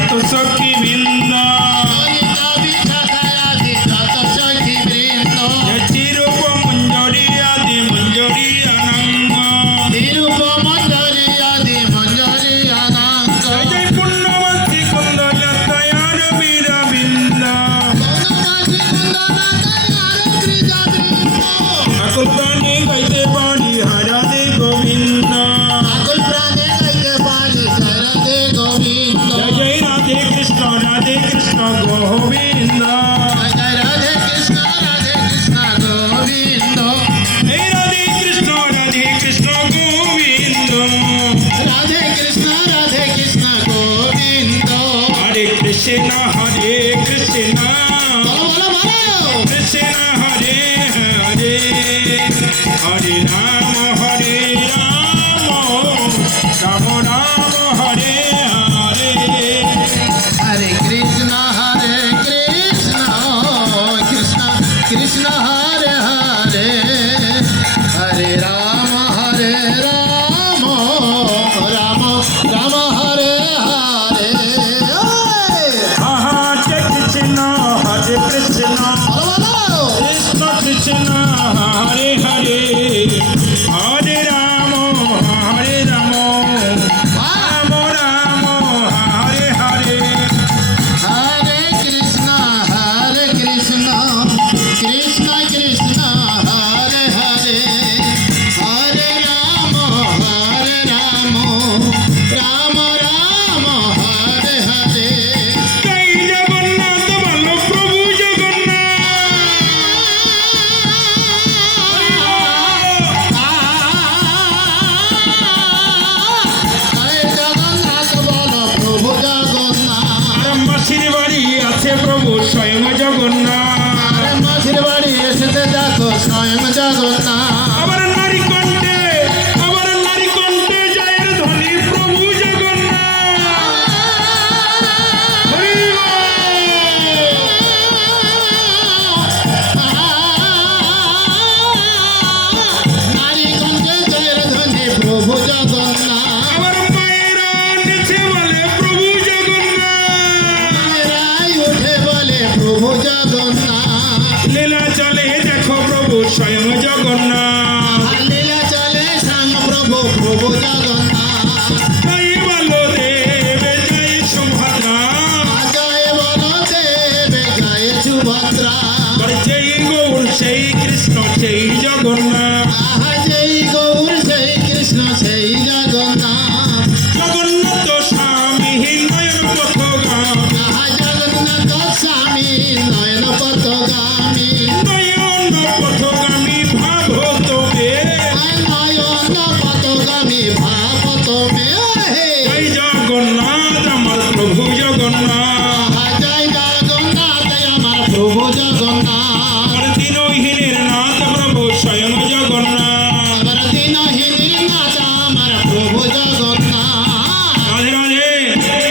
যত সখী বৃন্দ চিরূপ মঞ্জরি আদি মঞ্জরি অনঙ্গ জয় পূর্ণবতী কুন্দলতয়ার বীর বৃন্দ আকুল প্রাণী গাইতে পারি হারাধে গোবিন্দ জয় রাধে কৃষ্ণ গোবিন্দ এই রাধে কৃষ্ণ গোবিন্দ হরে Krishna Krishna Hare Hare Hare Ram Ram Ram Hare Hare Hare Krishna, Krishna Krishna, Hare Hare, Hare Rama, Rama Rama, Hare Hare. Hare Krishna, Hare Krishna, Hello, Krishna Krishna, Hare Hare, Hare Rama, Hare Rama, Rama Rama, Hare Hare. Hare Krishna, Krishna Krishna, Hare Hare, Hare Rama, Rama Rama, Hare Hare. জয় জগন্নাথ বলো প্রভু জগন্নাথ জয় জগন্নাথ বলো প্রভু জগন্নাথ। আর মাসির বাড়ি আছে প্রভু স্বয়ং জগন্নাথ আরে মাঝির বাড়ি এসেছে দেখো স্বয়ং জগন্নাথ। আবার নারী কণ্ঠে জয়ের ধ্বনি প্রভু জগন্নাথ হরি বল। নারী কণ্ঠে জয়ের ধ্বনি প্রভু জগন্নাথ। আবার মায়েরা নেচে বলে প্রভু জগন্নাথ মায়েরাই উঠে বলে প্রভু জগন্নাথ। লীলা চলে দেখো প্রভু স্বয়ং জগন্নাথ লীলা চলে শ্যাম প্রভু প্রভু জগন্নাথ। তাই বলো দেবে জয় সুভদ্রা জয় বলো দেবে জয় সুভদ্রা। আর যেই গৌর সেই কৃষ্ণ সেই জগন্নাথ আহা যেই গৌর সেই কৃষ্ণ সেই জগন্নাথ। জগন্নাথ স্বামী নয়ন পথগামী আহা জগন্নাথ স্বামী নয়ন পথগামী। নয়ন পথগামী ভাব তোবে নয়ন পথগামী ভাব তুমি। জয় জগন্নাথ আমার প্রভু জগন্নাথ আহা জয় জগন্নাথ আমার প্রভু জগন্নাথ।